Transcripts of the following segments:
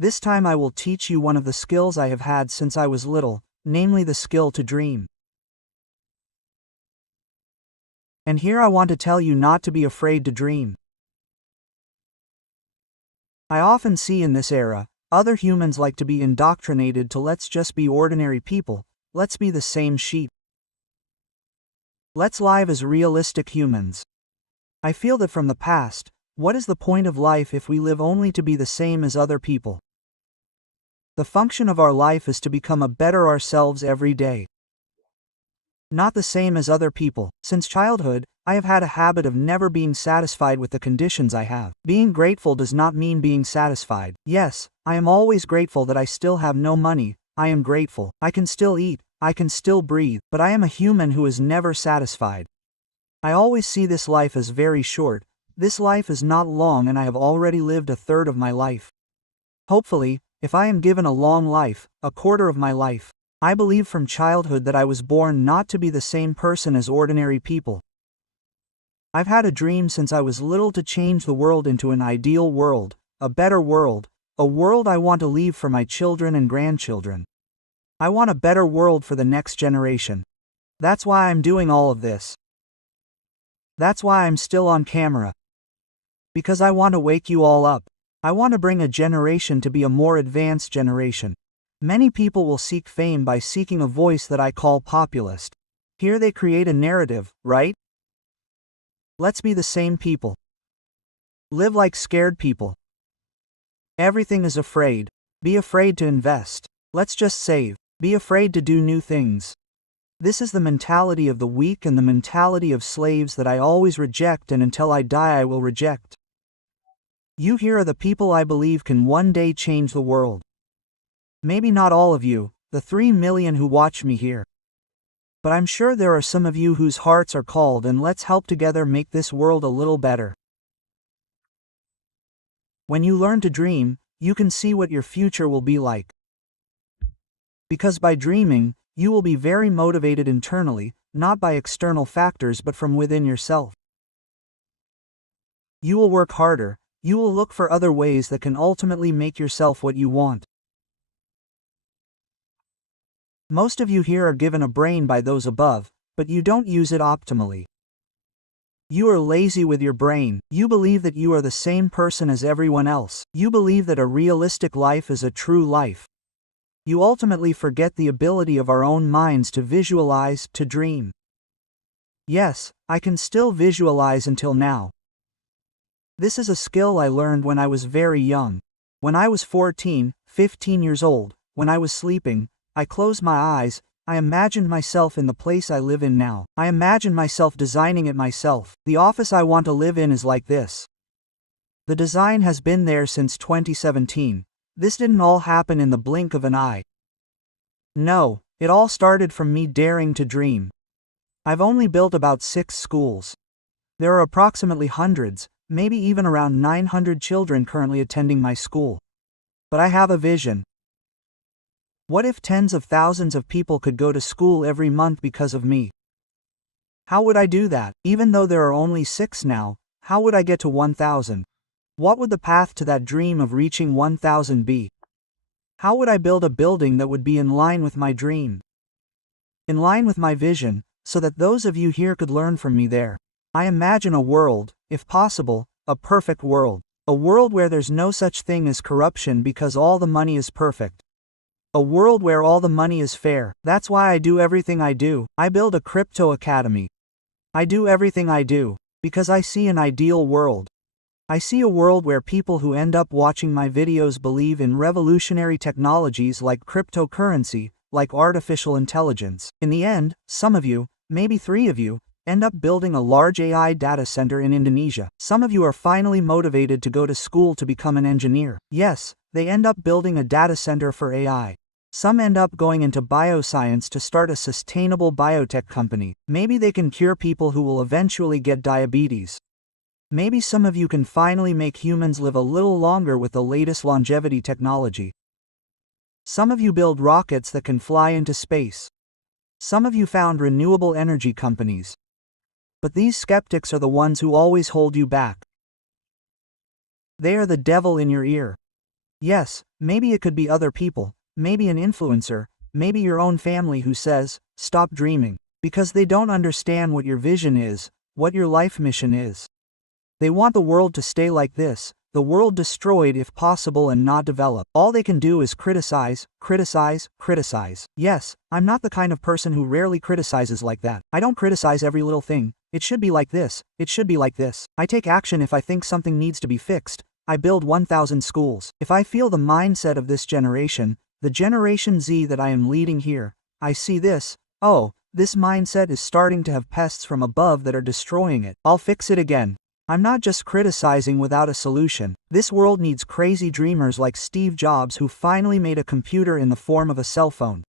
This time I will teach you one of the skills I have had since I was little, namely the skill to dream. And here I want to tell you not to be afraid to dream. I often see in this era, other humans like to be indoctrinated to let's just be ordinary people, let's be the same sheep. Let's live as realistic humans. I feel that from the past, what is the point of life if we live only to be the same as other people? The function of our life is to become a better ourselves every day. Not the same as other people. Since childhood, I have had a habit of never being satisfied with the conditions I have. Being grateful does not mean being satisfied. Yes, I am always grateful that I still have no money. I am grateful. I can still eat. I can still breathe. But I am a human who is never satisfied. I always see this life as very short. This life is not long and I have already lived a third of my life. Hopefully, if I am given a long life, a quarter of my life. I believe from childhood that I was born not to be the same person as ordinary people. I've had a dream since I was little to change the world into an ideal world, a better world, a world I want to leave for my children and grandchildren. I want a better world for the next generation. That's why I'm doing all of this. That's why I'm still on camera. Because I want to wake you all up. I want to bring a generation to be a more advanced generation. Many people will seek fame by seeking a voice that I call populist. Here they create a narrative, right? Let's be the same people. Live like scared people. Everything is afraid. Be afraid to invest. Let's just save. Be afraid to do new things. This is the mentality of the weak and the mentality of slaves that I always reject, and until I die I will reject. You here are the people I believe can one day change the world. Maybe not all of you, the 3 million who watch me here. But I'm sure there are some of you whose hearts are called, and let's help together make this world a little better. When you learn to dream, you can see what your future will be like. Because by dreaming, you will be very motivated internally, not by external factors but from within yourself. You will work harder. You will look for other ways that can ultimately make yourself what you want. Most of you here are given a brain by those above, but you don't use it optimally. You are lazy with your brain. You believe that you are the same person as everyone else. You believe that a realistic life is a true life. You ultimately forget the ability of our own minds to visualize, to dream. Yes, I can still visualize until now. This is a skill I learned when I was very young. When I was 14, 15 years old, when I was sleeping, I closed my eyes, I imagined myself in the place I live in now. I imagined myself designing it myself. The office I want to live in is like this. The design has been there since 2017. This didn't all happen in the blink of an eye. No, it all started from me daring to dream. I've only built about 6 schools. There are approximately hundreds, maybe even around 900 children currently attending my school. But I have a vision. What if tens of thousands of people could go to school every month because of me? How would I do that? Even though there are only 6 now, how would I get to 1,000? What would the path to that dream of reaching 1,000 be? How would I build a building that would be in line with my dream? In line with my vision, so that those of you here could learn from me there. I imagine a world, if possible, a perfect world. A world where there's no such thing as corruption because all the money is perfect. A world where all the money is fair. That's why I do everything I do. I build a crypto academy. I do everything I do, because I see an ideal world. I see a world where people who end up watching my videos believe in revolutionary technologies like cryptocurrency, like artificial intelligence. In the end, some of you, maybe 3 of you, end up building a large AI data center in Indonesia. Some of you are finally motivated to go to school to become an engineer. Yes, they end up building a data center for AI. Some end up going into bioscience to start a sustainable biotech company. Maybe they can cure people who will eventually get diabetes. Maybe some of you can finally make humans live a little longer with the latest longevity technology. Some of you build rockets that can fly into space. Some of you found renewable energy companies. But these skeptics are the ones who always hold you back. They are the devil in your ear. Yes, Maybe it could be other people, maybe an influencer, maybe your own family who says, stop dreaming, because they don't understand what your vision is, what your life mission is. They want the world to stay like this, the world destroyed if possible and not develop. All they can do is criticize, criticize, criticize. Yes, I'm not the kind of person who rarely criticizes like that. I don't criticize every little thing. It should be like this, it should be like this. I take action if I think something needs to be fixed. I build 1,000 schools. If I feel the mindset of this generation, the Generation Z that I am leading here, I see this, oh, this mindset is starting to have pests from above that are destroying it. I'll fix it again. I'm not just criticizing without a solution. This world needs crazy dreamers like Steve Jobs who finally made a computer in the form of a cell phone.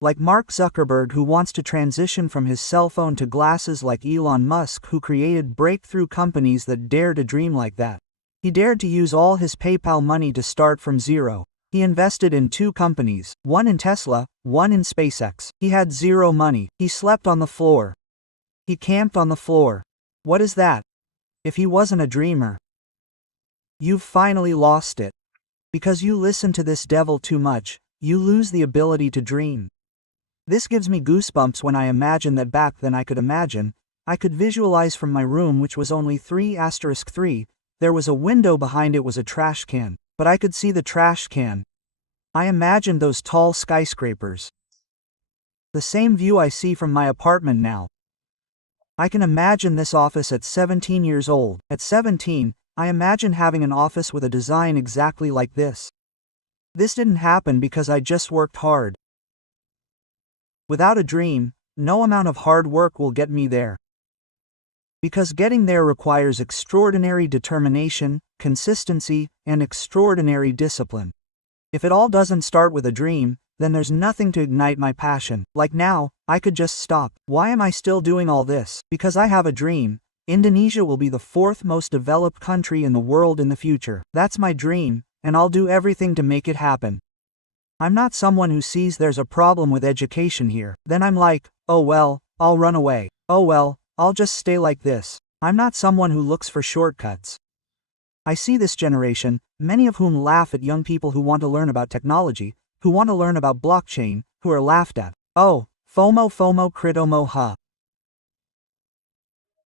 Like Mark Zuckerberg who wants to transition from his cell phone to glasses, like Elon Musk who created breakthrough companies that dare to dream like that. He dared to use all his PayPal money to start from zero. He invested in 2 companies, one in Tesla, one in SpaceX. He had zero money. He slept on the floor. He camped on the floor. What is that? If he wasn't a dreamer, you've finally lost it. Because you listen to this devil too much, you lose the ability to dream. This gives me goosebumps when I imagine that back then I could visualize from my room, which was only 3*3, there was a window behind it was a trash can, but I could see the trash can. I imagined those tall skyscrapers. The same view I see from my apartment now. I can imagine this office at 17 years old. At 17, I imagine having an office with a design exactly like this. This didn't happen because I just worked hard. Without a dream, no amount of hard work will get me there. Because getting there requires extraordinary determination, consistency, and extraordinary discipline. If it all doesn't start with a dream, then there's nothing to ignite my passion. Like now, I could just stop. Why am I still doing all this? Because I have a dream. Indonesia will be the 4th most developed country in the world in the future. That's my dream, and I'll do everything to make it happen. I'm not someone who sees there's a problem with education here. Then I'm like, oh well, I'll run away. Oh well, I'll just stay like this. I'm not someone who looks for shortcuts. I see this generation, many of whom laugh at young people who want to learn about technology, who want to learn about blockchain, who are laughed at. Oh, FOMO critomo ha.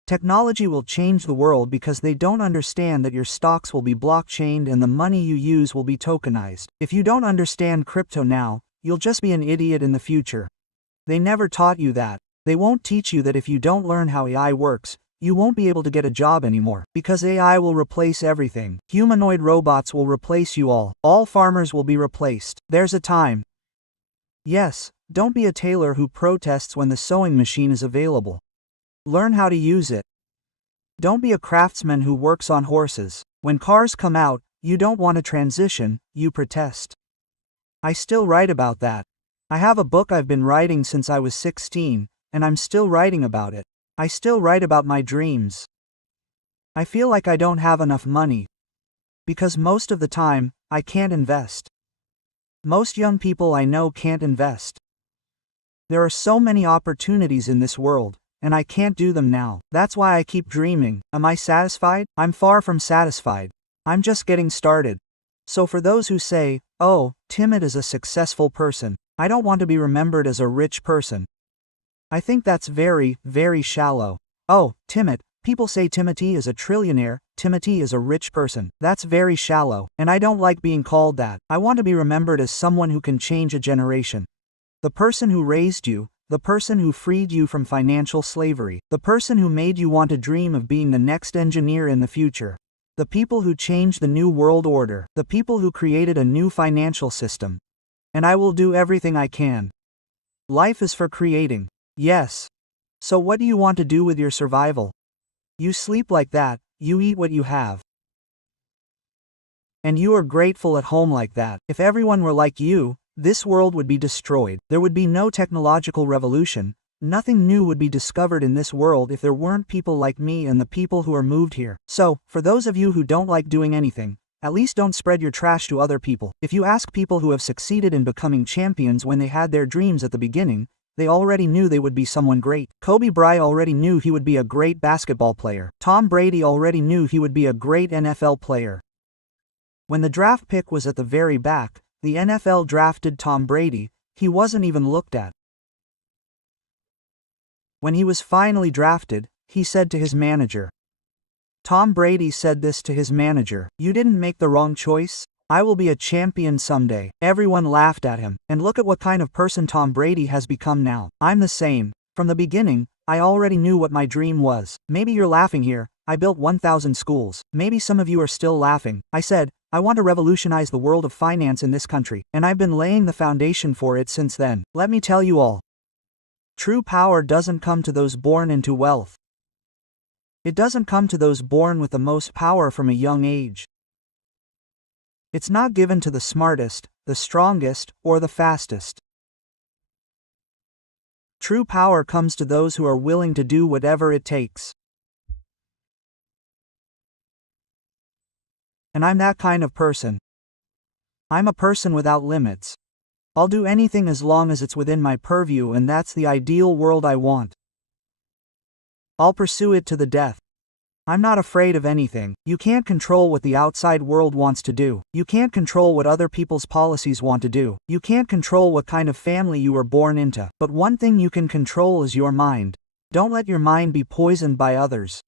Technology will change the world because they don't understand that your stocks will be blockchained and the money you use will be tokenized. If you don't understand crypto now, you'll just be an idiot in the future. They never taught you that. They won't teach you that if you don't learn how AI works, you won't be able to get a job anymore. Because AI will replace everything. Humanoid robots will replace you all. All farmers will be replaced. There's a time. Yes, don't be a tailor who protests when the sewing machine is available. Learn how to use it. Don't be a craftsman who works on horses. When cars come out, you don't want to transition, you protest. I still write about that. I have a book I've been writing since I was 16, and I'm still writing about it. I still write about my dreams. I feel like I don't have enough money. Because most of the time, I can't invest. Most young people I know can't invest. There are so many opportunities in this world, and I can't do them now. That's why I keep dreaming. Am I satisfied? I'm far from satisfied. I'm just getting started. So for those who say, oh, Timid is a successful person, I don't want to be remembered as a rich person. I think that's very, very shallow. Oh, Timid, people say Timothy is a trillionaire, Timothy is a rich person. That's very shallow, and I don't like being called that. I want to be remembered as someone who can change a generation. The person who raised you, the person who freed you from financial slavery, the person who made you want to dream of being the next engineer in the future. The people who changed the new world order, the people who created a new financial system. And I will do everything I can. Life is for creating. Yes. So what do you want to do with your survival? You sleep like that, you eat what you have. And you are grateful at home like that. If everyone were like you, this world would be destroyed. There would be no technological revolution. Nothing new would be discovered in this world if there weren't people like me and the people who are moved here. So, for those of you who don't like doing anything, at least don't spread your trash to other people. If you ask people who have succeeded in becoming champions when they had their dreams at the beginning, they already knew they would be someone great. Kobe Bryant already knew he would be a great basketball player. Tom Brady already knew he would be a great NFL player. When the draft pick was at the very back, the NFL drafted Tom Brady. He wasn't even looked at. When he was finally drafted, he said to his manager. Tom Brady said this to his manager, "You didn't make the wrong choice. I will be a champion someday." Everyone laughed at him, and look at what kind of person Tom Brady has become now. I'm the same. From the beginning, I already knew what my dream was. Maybe you're laughing here. I built 1,000 schools. Maybe some of you are still laughing. I said, I want to revolutionize the world of finance in this country, and I've been laying the foundation for it since then. Let me tell you all. True power doesn't come to those born into wealth. It doesn't come to those born with the most power from a young age. It's not given to the smartest, the strongest, or the fastest. True power comes to those who are willing to do whatever it takes. And I'm that kind of person. I'm a person without limits. I'll do anything as long as it's within my purview, and that's the ideal world I want. I'll pursue it to the death. I'm not afraid of anything. You can't control what the outside world wants to do. You can't control what other people's policies want to do. You can't control what kind of family you were born into. But one thing you can control is your mind. Don't let your mind be poisoned by others.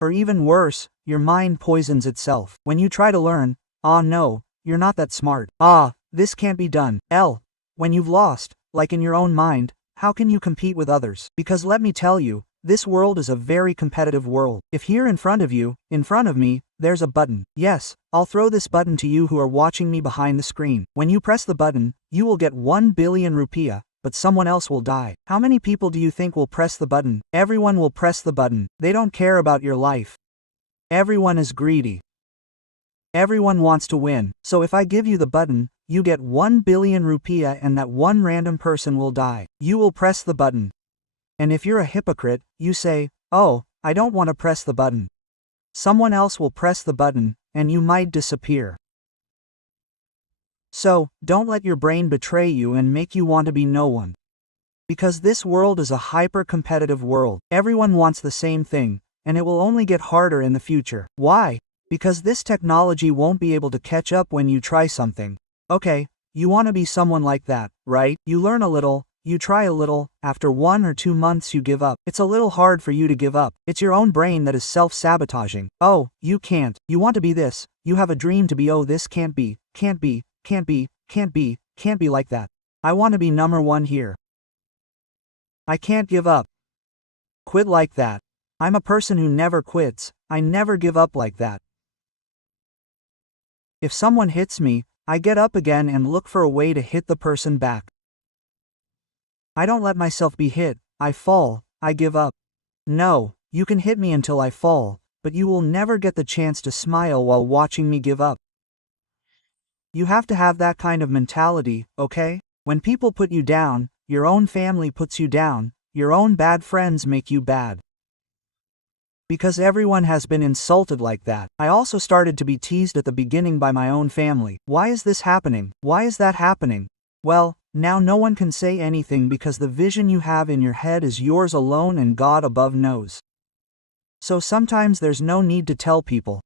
Or even worse, your mind poisons itself. When you try to learn, no, you're not that smart. This can't be done. When you've lost, like in your own mind, how can you compete with others? Because let me tell you, this world is a very competitive world. If here in front of you, in front of me, there's a button. Yes, I'll throw this button to you who are watching me behind the screen. When you press the button, you will get 1 billion rupiah, but someone else will die. How many people do you think will press the button? Everyone will press the button. They don't care about your life. Everyone is greedy. Everyone wants to win. So if I give you the button, you get 1 billion rupiah and that one random person will die. You will press the button. And if you're a hypocrite, you say, I don't want to press the button. Someone else will press the button, and you might disappear. So, don't let your brain betray you and make you want to be no one. Because this world is a hyper-competitive world. Everyone wants the same thing, and it will only get harder in the future. Why? Because this technology won't be able to catch up when you try something. Okay, you want to be someone like that, right? You learn a little, you try a little, after 1 or 2 months you give up. It's a little hard for you to give up. It's your own brain that is self-sabotaging. You can't. You want to be this. You have a dream to be, this can't be, can't be, can't be, can't be, can't be like that. I want to be number 1 here. I can't give up. Quit like that. I'm a person who never quits. I never give up like that. If someone hits me, I get up again and look for a way to hit the person back. I don't let myself be hit. I fall, I give up. No, you can hit me until I fall, but you will never get the chance to smile while watching me give up. You have to have that kind of mentality, okay? When people put you down, your own family puts you down, your own bad friends make you bad. Because everyone has been insulted like that. I also started to be teased at the beginning by my own family. Why is this happening? Why is that happening? Well, now no one can say anything because the vision you have in your head is yours alone and God above knows. So sometimes there's no need to tell people.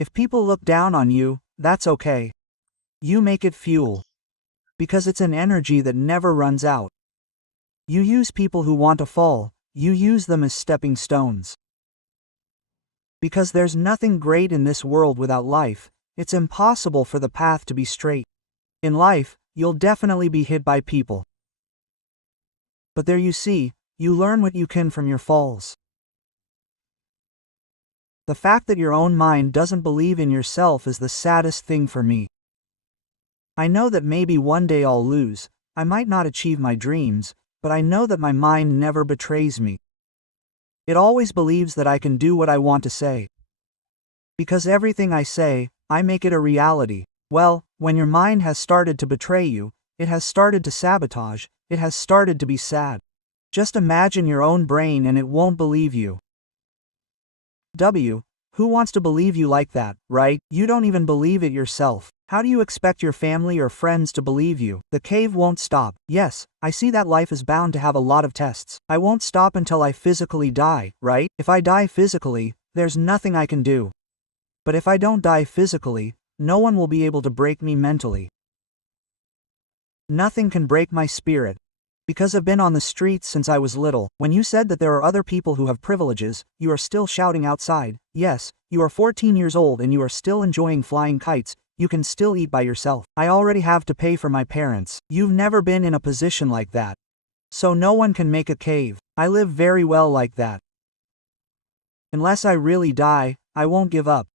If people look down on you, that's okay. You make it fuel. Because it's an energy that never runs out. You use people who want to fall, you use them as stepping stones. Because there's nothing great in this world without life, it's impossible for the path to be straight. In life, you'll definitely be hit by people. But there you see, you learn what you can from your falls. The fact that your own mind doesn't believe in yourself is the saddest thing for me. I know that maybe one day I'll lose, I might not achieve my dreams, but I know that my mind never betrays me. It always believes that I can do what I want to say. Because everything I say, I make it a reality. Well, when your mind has started to betray you, it has started to sabotage, it has started to be sad. Just imagine your own brain and it won't believe you. Who wants to believe you like that, right? You don't even believe it yourself. How do you expect your family or friends to believe you? The cave won't stop. Yes, I see that life is bound to have a lot of tests. I won't stop until I physically die, right? If I die physically, there's nothing I can do. But if I don't die physically, no one will be able to break me mentally. Nothing can break my spirit. Because I've been on the streets since I was little. When you said that there are other people who have privileges, you are still shouting outside. Yes, you are 14 years old and you are still enjoying flying kites. You can still eat by yourself. I already have to pay for my parents. You've never been in a position like that. So no one can make a cave. I live very well like that. Unless I really die, I won't give up.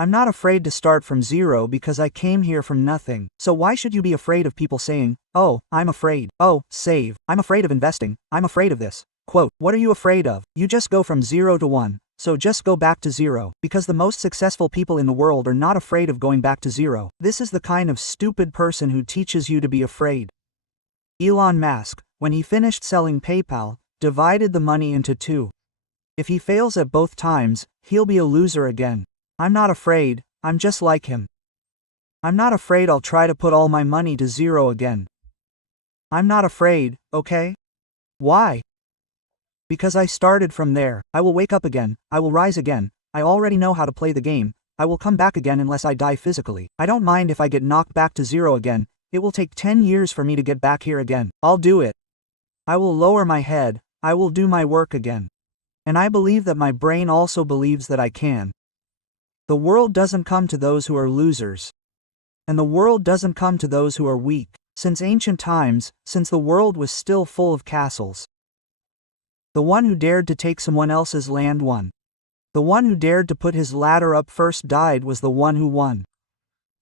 I'm not afraid to start from zero because I came here from nothing. So why should you be afraid of people saying, "Oh, I'm afraid. Oh, save. I'm afraid of investing. I'm afraid of this." Quote, what are you afraid of? You just go from 0 to 1. So just go back to 0. Because the most successful people in the world are not afraid of going back to 0. This is the kind of stupid person who teaches you to be afraid. Elon Musk, when he finished selling PayPal, divided the money into 2. If he fails at both times, he'll be a loser again. I'm not afraid, I'm just like him. I'm not afraid I'll try to put all my money to 0 again. I'm not afraid, okay? Why? Because I started from there. I will wake up again, I will rise again, I already know how to play the game, I will come back again unless I die physically. I don't mind if I get knocked back to 0 again, it will take 10 years for me to get back here again. I'll do it. I will lower my head, I will do my work again. And I believe that my brain also believes that I can. The world doesn't come to those who are losers. And the world doesn't come to those who are weak. Since ancient times, since the world was still full of castles. The one who dared to take someone else's land won. The one who dared to put his ladder up first died was the one who won.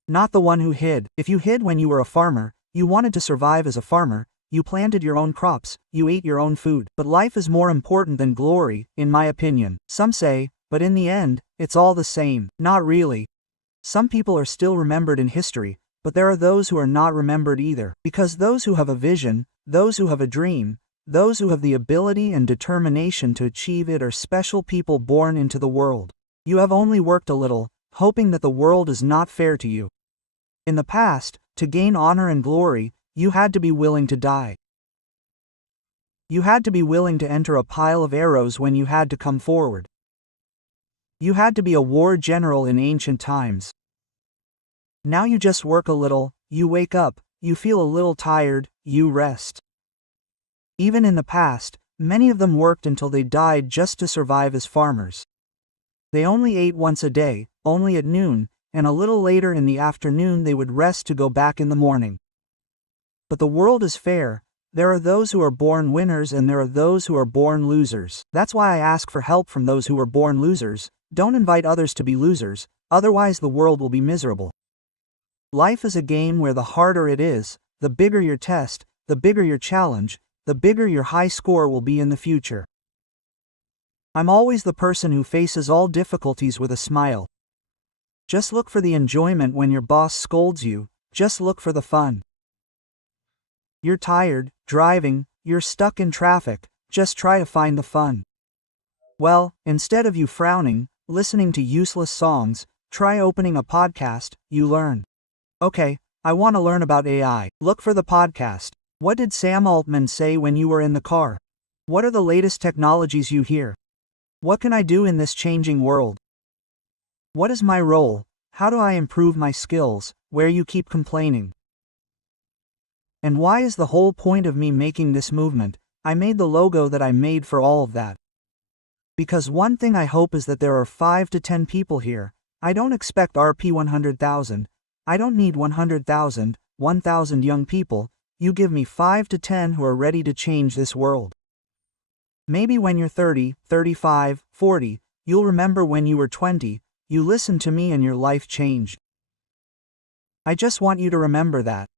Not the one who hid. If you hid when you were a farmer, you wanted to survive as a farmer, you planted your own crops, you ate your own food. But life is more important than glory, in my opinion. Some say, but in the end, it's all the same. Not really. Some people are still remembered in history, but there are those who are not remembered either. Because those who have a vision, those who have a dream, those who have the ability and determination to achieve it are special people born into the world. You have only worked a little, hoping that the world is not fair to you. In the past, to gain honor and glory, you had to be willing to die. You had to be willing to enter a pile of arrows when you had to come forward. You had to be a war general in ancient times. Now you just work a little, you wake up, you feel a little tired, you rest. Even in the past, many of them worked until they died just to survive as farmers. They only ate once a day, only at noon, and a little later in the afternoon they would rest to go back in the morning. But the world is fair. There are those who are born winners and there are those who are born losers. That's why I ask for help from those who are born losers. Don't invite others to be losers, otherwise the world will be miserable. Life is a game where the harder it is, the bigger your test, the bigger your challenge, the bigger your high score will be in the future. I'm always the person who faces all difficulties with a smile. Just look for the enjoyment when your boss scolds you, just look for the fun. You're tired, driving, you're stuck in traffic, just try to find the fun. Well, instead of you frowning, listening to useless songs, try opening a podcast, you learn. Okay, I want to learn about AI. Look for the podcast. What did Sam Altman say when you were in the car? What are the latest technologies you hear? What can I do in this changing world? What is my role? How do I improve my skills? Where you keep complaining? And why is the whole point of me making this movement? I made the logo that I made for all of that. Because one thing I hope is that there are 5 to 10 people here. I don't expect RP 100,000. I don't need 100,000, 1,000 young people. You give me 5 to 10 who are ready to change this world. Maybe when you're 30, 35, 40, you'll remember when you were 20, you listened to me and your life changed. I just want you to remember that.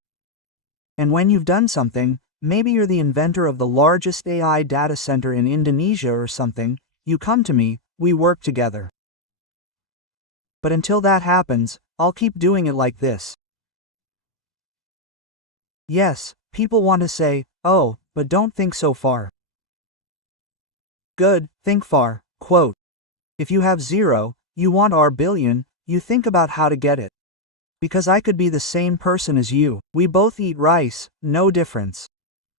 And when you've done something, maybe you're the inventor of the largest AI data center in Indonesia or something, you come to me, we work together. But until that happens, I'll keep doing it like this. Yes, people want to say, oh, but don't think so far. Good, think far. Quote. If you have 0, you want R billion, you think about how to get it. Because I could be the same person as you. We both eat rice, no difference.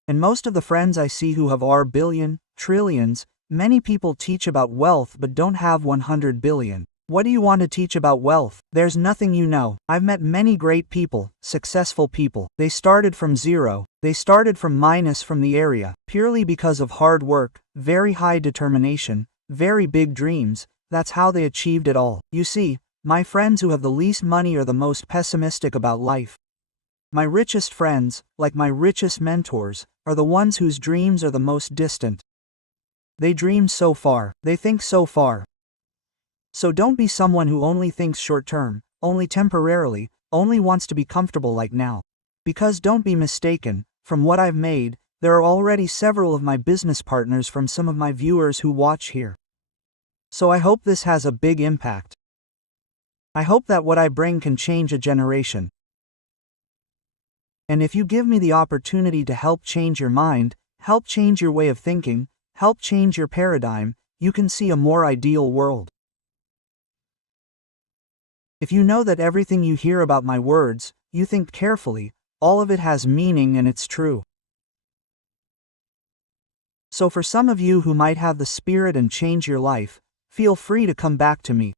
And most of the friends I see who have R billion, trillions, many people teach about wealth but don't have 100 billion. What do you want to teach about wealth? There's nothing you know. I've met many great people, successful people. They started from zero. They started from minus from the area, purely because of hard work, very high determination, very big dreams. That's how they achieved it all. You see, my friends who have the least money are the most pessimistic about life. My richest friends, like my richest mentors, are the ones whose dreams are the most distant. They dream so far, they think so far. So don't be someone who only thinks short term, only temporarily, only wants to be comfortable like now. Because don't be mistaken, from what I've made, there are already several of my business partners from some of my viewers who watch here. So I hope this has a big impact. I hope that what I bring can change a generation. And if you give me the opportunity to help change your mind, help change your way of thinking, help change your paradigm, you can see a more ideal world. If you know that everything you hear about my words, you think carefully, all of it has meaning and it's true. So for some of you who might have the spirit and change your life, feel free to come back to me.